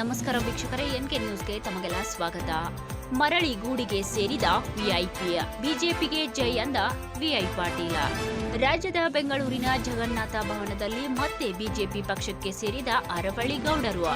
ನಮಸ್ಕಾರ ವೀಕ್ಷಕರೇ, ಎನ್ಕೆ ನ್ಯೂಸ್ಗೆ ತಮಗೆಲ್ಲ ಸ್ವಾಗತ. ಮರಳಿ ಗೂಡಿಗೆ ಸೇರಿದ ವಿಐಪಿ ಬಿಜೆಪಿಗೆ ಜೈ ಅಂದ ವಿಐ ಪಾಟೀಲ. ರಾಜ್ಯದ ಬೆಂಗಳೂರಿನ ಜಗನ್ನಾಥ ಭವನದಲ್ಲಿ ಮತ್ತೆ ಬಿಜೆಪಿ ಪಕ್ಷಕ್ಕೆ ಸೇರಿದ ಅರವಳ್ಳಿ ಗೌಡರು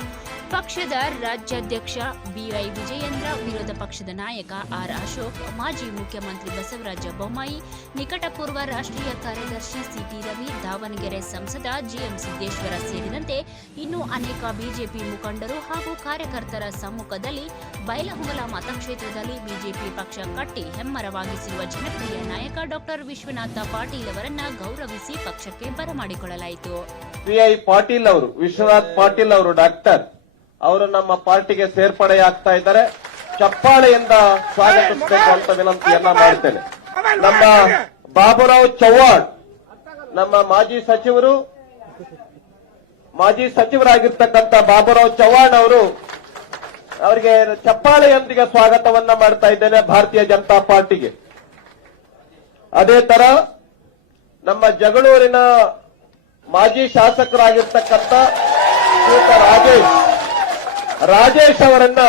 ಪಕ್ಷದ ರಾಜ್ಯಾಧ್ಯಕ್ಷ ಬಿವೈ ವಿಜಯೇಂದ್ರ, ವಿರೋಧ ಪಕ್ಷದ ನಾಯಕ ಆರ್ ಅಶೋಕ್, ಮಾಜಿ ಮುಖ್ಯಮಂತ್ರಿ ಬಸವರಾಜ ಬೊಮ್ಮಾಯಿ, ನಿಕಟಪೂರ್ವ ರಾಷ್ಟ್ರೀಯ ಕಾರ್ಯದರ್ಶಿ ಸಿಟಿ ರವಿ, ದಾವಣಗೆರೆ ಸಂಸದ ಜಿಎಂ ಸಿದ್ದೇಶ್ವರ ಸೇರಿದಂತೆ ಇನ್ನೂ ಅನೇಕ ಬಿಜೆಪಿ ಮುಖಂಡರು ಹಾಗೂ ಕಾರ್ಯಕರ್ತರ ಸಮ್ಮುಖದಲ್ಲಿ ಬೈಲಹೊಂಗಲ ಮತಕ್ಷೇತ್ರದಲ್ಲಿ ಬಿಜೆಪಿ ಪಕ್ಷ ಕಟ್ಟಿ ಹೆಮ್ಮರವಾಗಿಸಿರುವ ಜನಪ್ರಿಯ ನಾಯಕ ಡಾಕ್ಟರ್ ವಿಶ್ವನಾಥ ಪಾಟೀಲ್ ಅವರನ್ನ ಗೌರವಿಸಿ ಪಕ್ಷಕ್ಕೆ ಬರಮಾಡಿಕೊಳ್ಳಲಾಯಿತು. ಪಾಟೀಲ್ ಅವರು, ವಿಶ್ವನಾಥ್ ಪಾಟೀಲ್ ಅವರು ಡಾಕ್ಟರ್ ಅವರು ನಮ್ಮ ಪಾರ್ಟಿಗೆ ಸೇರ್ಪಡೆಯಾಗ್ತಾ ಇದ್ದಾರೆ. ಚಪ್ಪಾಳೆಯಿಂದ ಸ್ವಾಗತಿಸಬೇಕು ಅಂತ ವಿನಂತಿಯನ್ನ ಮಾಡ್ತೇನೆ. ನಮ್ಮ ಬಾಬುರಾವ್ ಚೌಹಾಣ್, ನಮ್ಮ ಮಾಜಿ ಸಚಿವರು, ಮಾಜಿ ಸಚಿವರಾಗಿರ್ತಕ್ಕಂಥ ಬಾಬುರಾವ್ ಚೌಹಾಣ್ ಅವರು ಅವರಿಗೆ ಚಪ್ಪಾಳೆಯೊಂದಿಗೆ ಸ್ವಾಗತವನ್ನ ಮಾಡ್ತಾ ಇದ್ದೇನೆ ಭಾರತೀಯ ಜನತಾ ಪಾರ್ಟಿಗೆ. ಅದೇ ತರ ನಮ್ಮ ಜಗಳೂರಿನ ಮಾಜಿ ಶಾಸಕರಾಗಿರ್ತಕ್ಕಂಥ ರಾಜೇಶ್ ರಾಜೇಶ್ ಅವರನ್ನ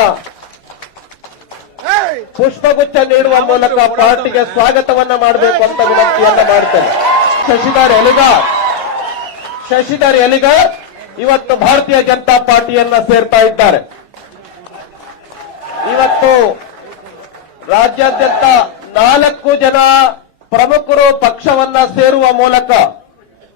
ಪುಷ್ಪಗುಚ್ಛ ನೀಡುವ ಮೂಲಕ ಪಾರ್ಟಿಗೆ ಸ್ವಾಗತವನ್ನ ಮಾಡಬೇಕು ಅಂತ ವಿನಂತಿಯನ್ನ ಮಾಡ್ತೇನೆ. ಶಶಿಧರ್ ಎಲಿಗಾರ್ ಶಶಿಧರ್ ಎಲಿಗಾರ್ ಇವತ್ತು ಭಾರತೀಯ ಜನತಾ ಪಾರ್ಟಿಯನ್ನ ಸೇರ್ತಾ ಇದ್ದಾರೆ. ಇವತ್ತು ರಾಜ್ಯಾದ್ಯಂತ ನಾಲ್ಕು ಜನ ಪ್ರಮುಖರು ಪಕ್ಷವನ್ನ ಸೇರುವ ಮೂಲಕ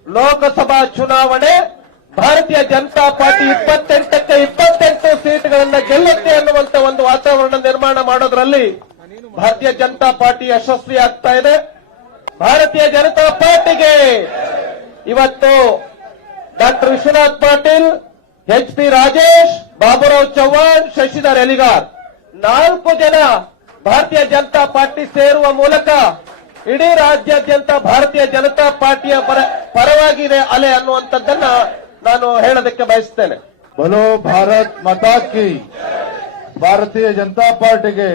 ಲೋಕಸಭಾ ಚುನಾವಣೆ ಭಾರತೀಯ ಜನತಾ ಪಾರ್ಟಿ ಇಪ್ಪತ್ತೆಂಟಕ್ಕೆ ಇಪ್ಪತ್ತೆಂಟು ಸೀಟ್ಗಳನ್ನ ಗೆಲ್ಲುತ್ತೆ ಅನ್ನುವಂತ ಒಂದು ವಾತಾವರಣ ನಿರ್ಮಾಣ ಮಾಡೋದ್ರಲ್ಲಿ ಭಾರತೀಯ ಜನತಾ ಪಾರ್ಟಿ ಯಶಸ್ವಿ ಆಗ್ತಾ ಇದೆ. ಭಾರತೀಯ ಜನತಾ ಪಾರ್ಟಿಗೆ ಇವತ್ತು doctor Vishwanath Patil H P Rajesh Baburao Chauhan Shashidhar Eligar. ನಾಲ್ಕು ಜನ ಭಾರತೀಯ ಜನತಾ ಪಾರ್ಟಿ ಸೇರುವ ಮೂಲಕ ಇಡೀ ರಾಜ್ಯಾದ್ಯಂತ ಭಾರತೀಯ ಜನತಾ ಪಾರ್ಟಿಯ ಪರ ಪರವಾಗಿದೆ ಅಲೆ ಅನ್ನುವಂಥದ್ದನ್ನ ನಾನು ಹೇಳೋದಕ್ಕೆ ಬಯಸ್ತೇನೆ. ಬಲೋ ಭಾರತ್ ಮತಾಕಿ ಭಾರತೀಯ ಜನತಾ ಪಾರ್ಟಿಗೆ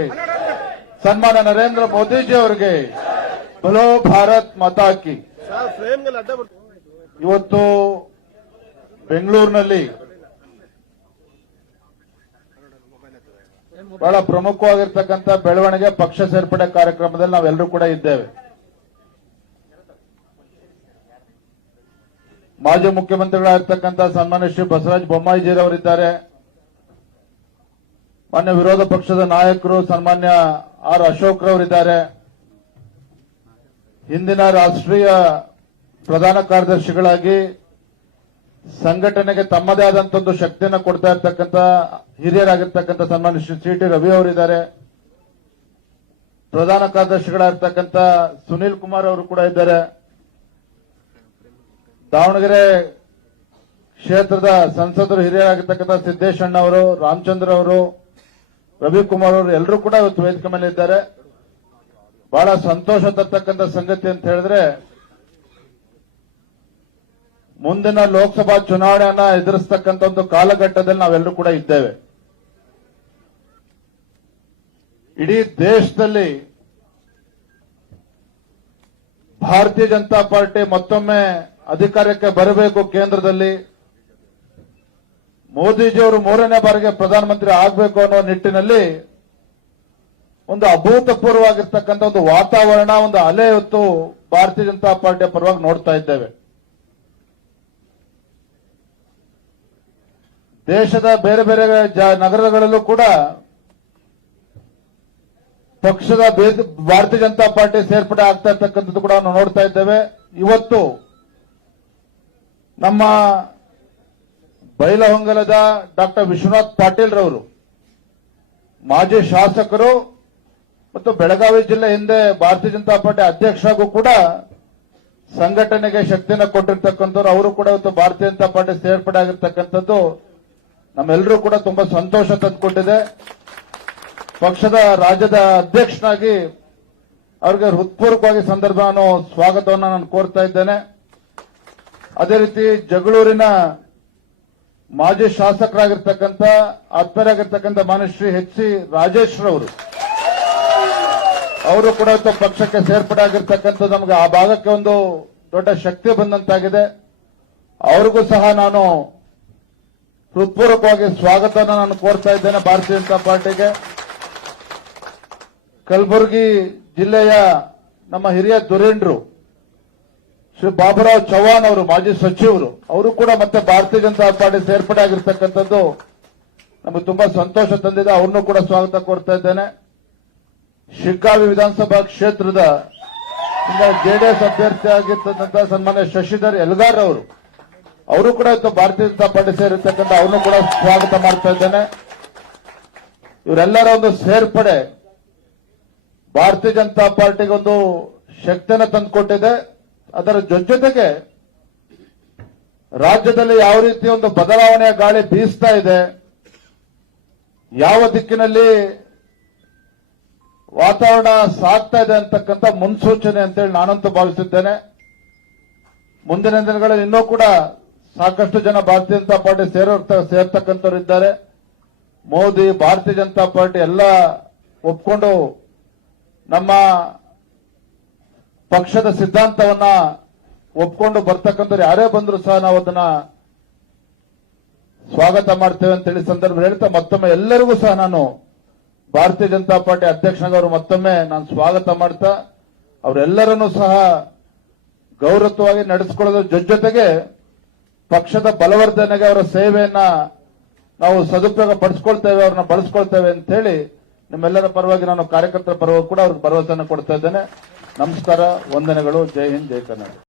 ಸನ್ಮಾನ ನರೇಂದ್ರ ಮೋದಿಜಿ ಅವರಿಗೆ ಬಲೋ ಭಾರತ್ ಮತಾಕಿ ಇವತ್ತು ಬೆಂಗಳೂರಿನಲ್ಲಿ ಬಹಳ ಪ್ರಮುಖವಾಗಿರ್ತಕ್ಕಂಥ ಬೆಳವಣಿಗೆ ಪಕ್ಷ ಸೇರ್ಪಡೆ ಕಾರ್ಯಕ್ರಮದಲ್ಲಿ ನಾವೆಲ್ಲರೂ ಕೂಡ ಇದ್ದೇವೆ. ಮಾಜಿ ಮುಖ್ಯಮಂತ್ರಿಗಳಾಗಿರ್ತಕ್ಕಂಥ ಸನ್ಮಾನ್ಯ ಶ್ರೀ ಬಸವರಾಜ ಬೊಮ್ಮಾಯಿಜಿರವರಿದ್ದಾರೆ ಮಾನ್ಯ ವಿರೋಧ ಪಕ್ಷದ ನಾಯಕರು ಸನ್ಮಾನ್ಯ ಆರ್ ಅಶೋಕ್ ರವರಿದ್ದಾರೆ ಹಿಂದಿನ ರಾಷ್ಟ್ರೀಯ ಪ್ರಧಾನ ಕಾರ್ಯದರ್ಶಿಗಳಾಗಿ ಸಂಘಟನೆಗೆ ತಮ್ಮದೇ ಆದಂತ ಒಂದು ಶಕ್ತಿಯನ್ನು ಕೊಡ್ತಾ ಇರ್ತಕ್ಕಂಥ ಹಿರಿಯರಾಗಿರ್ತಕ್ಕಂಥ ಸನ್ಮಾನ್ಯ ಶ್ರೀ ಸಿ ಟಿ ರವಿ ಅವರಿದ್ದಾರೆ. ಪ್ರಧಾನ ಕಾರ್ಯದರ್ಶಿಗಳಾಗಿರ್ತಕ್ಕಂಥ ಸುನೀಲ್ ಕುಮಾರ್ ಅವರು ಕೂಡ ಇದ್ದಾರೆ. ದಾವಣಗೆರೆ ಕ್ಷೇತ್ರದ ಸಂಸದರು ಹಿರಿಯರಾಗಿರ್ತಕ್ಕಂಥ ಸಿದ್ದೇಶಣ್ಣ ಅವರು, ರಾಮಚಂದ್ರ ಅವರು, ರವಿಕುಮಾರ್ ಅವರು ಎಲ್ಲರೂ ಕೂಡ ಇವತ್ತು ವೇದಿಕೆ ಮೇಲೆ ಇದ್ದಾರೆ. ಬಹಳ ಸಂತೋಷ ತರ್ತಕ್ಕಂಥ ಸಂಗತಿ ಅಂತ ಹೇಳಿದ್ರೆ, ಮುಂದಿನ ಲೋಕಸಭಾ ಚುನಾವಣೆಯನ್ನ ಎದುರಿಸ್ತಕ್ಕಂಥ ಒಂದು ಕಾಲಘಟ್ಟದಲ್ಲಿ ನಾವೆಲ್ಲರೂ ಕೂಡ ಇದ್ದೇವೆ. ಇಡೀ ದೇಶದಲ್ಲಿ ಭಾರತೀಯ ಜನತಾ ಪಾರ್ಟಿ ಮತ್ತೊಮ್ಮೆ ಅಧಿಕಾರಕ್ಕೆ ಬರಬೇಕು ಕೇಂದ್ರದಲ್ಲಿ. ಮೋದಿಜಿಯವರು ಮೂರನೇ ಬಾರಿಗೆ ಪ್ರಧಾನಮಂತ್ರಿ ಆಗಬೇಕು ಅನ್ನೋ ನಿಟ್ಟಿನಲ್ಲಿ ಒಂದು ಅಭೂತಪೂರ್ವವಾಗಿರ್ತಕ್ಕಂಥ ಒಂದು ವಾತಾವರಣ, ಒಂದು ಅಲೆ ಹೊತ್ತು ಭಾರತೀಯ ಜನತಾ ಪಾರ್ಟಿಯ ಪರವಾಗಿ ನೋಡ್ತಾ ಇದ್ದೇವೆ. ದೇಶದ ಬೇರೆ ಬೇರೆ ನಗರಗಳಲ್ಲೂ ಕೂಡ ಪಕ್ಷದ ಭಾರತೀಯ ಜನತಾ ಪಾರ್ಟಿ ಸೇರ್ಪಡೆ ಆಗ್ತಾ ಇರ್ತಕ್ಕಂಥದ್ದು ಕೂಡ ನಾವು ನೋಡ್ತಾ ಇದ್ದೇವೆ. ಇವತ್ತು ನಮ್ಮ ಬೈಲಹೊಂಗಲದ ಡಾಕ್ಟರ್ ವಿಶ್ವನಾಥ್ ಪಾಟೀಲ್ ರವರು, ಮಾಜಿ ಶಾಸಕರು ಮತ್ತು ಬೆಳಗಾವಿ ಜಿಲ್ಲೆ ಹಿಂದೆ ಭಾರತೀಯ ಜನತಾ ಪಾರ್ಟಿ ಅಧ್ಯಕ್ಷರಾಗೂ ಕೂಡ ಸಂಘಟನೆಗೆ ಶಕ್ತಿಯನ್ನು ಕೊಟ್ಟಿರ್ತಕ್ಕಂಥವ್ರು, ಅವರು ಕೂಡ ಇವತ್ತು ಭಾರತೀಯ ಜನತಾ ಪಾರ್ಟಿ ಸೇರ್ಪಡೆ ಆಗಿರ್ತಕ್ಕಂಥದ್ದು ನಮ್ಮೆಲ್ಲರೂ ಕೂಡ ತುಂಬಾ ಸಂತೋಷ ತಂದುಕೊಟ್ಟಿದೆ. ಪಕ್ಷದ ರಾಜ್ಯದ ಅಧ್ಯಕ್ಷನಾಗಿ ಅವರಿಗೆ ಹೃತ್ಪೂರ್ವಕವಾಗಿ ಸಂದರ್ಭ ನಾನು ಸ್ವಾಗತವನ್ನು ನಾನು ಕೋರ್ತಾ ಇದ್ದೇನೆ. ಅದೇ ರೀತಿ ಜಗಳೂರಿನ ಮಾಜಿ ಶಾಸಕರಾಗಿರ್ತಕ್ಕಂಥ ಆತ್ಮರಾಗಿರ್ತಕ್ಕಂಥ ಮಾನಶ್ರೀ ಶ್ರೀ ಎಚ್ ಸಿ ರಾಜೇಶ್ವರವರು ಅವರು. ಕೂಡ ತಮ್ಮ ಪಕ್ಷಕ್ಕೆ ಸೇರ್ಪಡೆ ಆಗಿರ್ತಕ್ಕಂಥ ನಮಗೆ ಆ ಭಾಗಕ್ಕೆ ಒಂದು ದೊಡ್ಡ ಶಕ್ತಿ ಬಂದಂತಾಗಿದೆ. ಅವ್ರಿಗೂ ಸಹ ನಾನು ಹೃತ್ಪೂರ್ವಕವಾಗಿ ಸ್ವಾಗತನ ನಾನು ಕೋರ್ತಾ ಇದ್ದೇನೆ ಭಾರತೀಯ ಜನತಾ ಪಾರ್ಟಿಗೆ. ಕಲಬುರಗಿ ಜಿಲ್ಲೆಯ ನಮ್ಮ ಹಿರಿಯ ಧುರೀಣರು ಶ್ರೀ ಬಾಬುರಾವ್ ಚೌಹಾಣ್ ಅವರು, ಮಾಜಿ ಸಚಿವರು, ಅವರು ಕೂಡ ಮತ್ತೆ ಭಾರತೀಯ ಜನತಾ ಪಾರ್ಟಿ ಸೇರ್ಪಡೆ ಆಗಿರ್ತಕ್ಕಂಥದ್ದು ನಮಗೆ ತುಂಬಾ ಸಂತೋಷ ತಂದಿದೆ. ಅವ್ರನ್ನೂ ಕೂಡ ಸ್ವಾಗತ ಕೋರ್ತಾ ಇದ್ದೇನೆ. ಶಿಗ್ಗಾವಿ ವಿಧಾನಸಭಾ ಕ್ಷೇತ್ರದ ಜೆಡಿಎಸ್ ಅಭ್ಯರ್ಥಿ ಆಗಿರ್ತಕ್ಕಂಥ ಸನ್ಮಾನ್ಯ ಶಶಿಧರ್ ಎಲ್ಗಾರ್ ಅವರು ಅವರು ಕೂಡ ಇವತ್ತು ಭಾರತೀಯ ಜನತಾ ಪಾರ್ಟಿ ಸೇರಿರ್ತಕ್ಕಂಥ ಅವ್ರನ್ನೂ ಕೂಡ ಸ್ವಾಗತ ಮಾಡ್ತಾ ಇದ್ದೇನೆ. ಇವರೆಲ್ಲರ ಒಂದು ಸೇರ್ಪಡೆ ಭಾರತೀಯ ಜನತಾ ಪಾರ್ಟಿಗೆ ಒಂದು ಶಕ್ತಿಯನ್ನು ತಂದುಕೊಟ್ಟಿದೆ. ಅದರ ಜೊತೆಗೆ ರಾಜ್ಯದಲ್ಲಿ ಯಾವ ರೀತಿ ಒಂದು ಬದಲಾವಣೆಯ ಗಾಳಿ ಬೀಸ್ತಾ ಇದೆ, ಯಾವ ದಿಕ್ಕಿನಲ್ಲಿ ವಾತಾವರಣ ಸಾಗ್ತಾ ಇದೆ ಅಂತಕ್ಕಂಥ ಮುನ್ಸೂಚನೆ ಅಂತೇಳಿ ನಾನಂತೂ ಭಾವಿಸುತ್ತೇನೆ. ಮುಂದಿನ ದಿನಗಳಲ್ಲಿ ಇನ್ನೂ ಕೂಡ ಸಾಕಷ್ಟು ಜನ ಭಾರತೀಯ ಜನತಾ ಪಾರ್ಟಿ ಸೇರೋ ಸೇರ್ತಕ್ಕಂಥವ್ರು ಇದ್ದಾರೆ. ಮೋದಿ, ಭಾರತೀಯ ಜನತಾ ಪಾರ್ಟಿ ಎಲ್ಲ ಒಪ್ಕೊಂಡು ನಮ್ಮ ಪಕ್ಷದ ಸಿದ್ಧಾಂತವನ್ನ ಒಪ್ಕೊಂಡು ಬರ್ತಕ್ಕಂಥವ್ರು ಯಾರೇ ಬಂದರೂ ಸಹ ನಾವು ಅದನ್ನ ಸ್ವಾಗತ ಮಾಡ್ತೇವೆ ಅಂತ ಹೇಳಿ ಸಂದರ್ಭ ಹೇಳ್ತಾ ಮತ್ತೊಮ್ಮೆ ಎಲ್ಲರಿಗೂ ಸಹ ನಾನು ಭಾರತೀಯ ಜನತಾ ಪಾರ್ಟಿ ಅಧ್ಯಕ್ಷನವರು ಮತ್ತೊಮ್ಮೆ ನಾನು ಸ್ವಾಗತ ಮಾಡ್ತಾ ಅವರೆಲ್ಲರನ್ನೂ ಸಹ ಗೌರವವಾಗಿ ನಡೆಸಿಕೊಳ್ಳೋದ್ರ ಜೊತೆಗೆ ಪಕ್ಷದ ಬಲವರ್ಧನೆಗೆ ಅವರ ಸೇವೆಯನ್ನ ನಾವು ಸದುಪಯೋಗ ಪಡಿಸ್ಕೊಳ್ತೇವೆ, ಅವ್ರನ್ನ ಬಳಸ್ಕೊಳ್ತೇವೆ ಅಂತ ಹೇಳಿ ನಿಮ್ಮೆಲ್ಲರ ಪರವಾಗಿ ನಾನು ಕಾರ್ಯಕರ್ತರ ಪರವಾಗಿ ಕೂಡ ಅವ್ರಿಗೆ ಭರವಸೆಯನ್ನು ಕೊಡ್ತಾ ಇದ್ದೇನೆ. ನಮಸ್ಕಾರ ವಂದನೆಗಳು ಜೈ ಹಿಂದ್ ಜೈ ಕರ್ನಾಟಕ.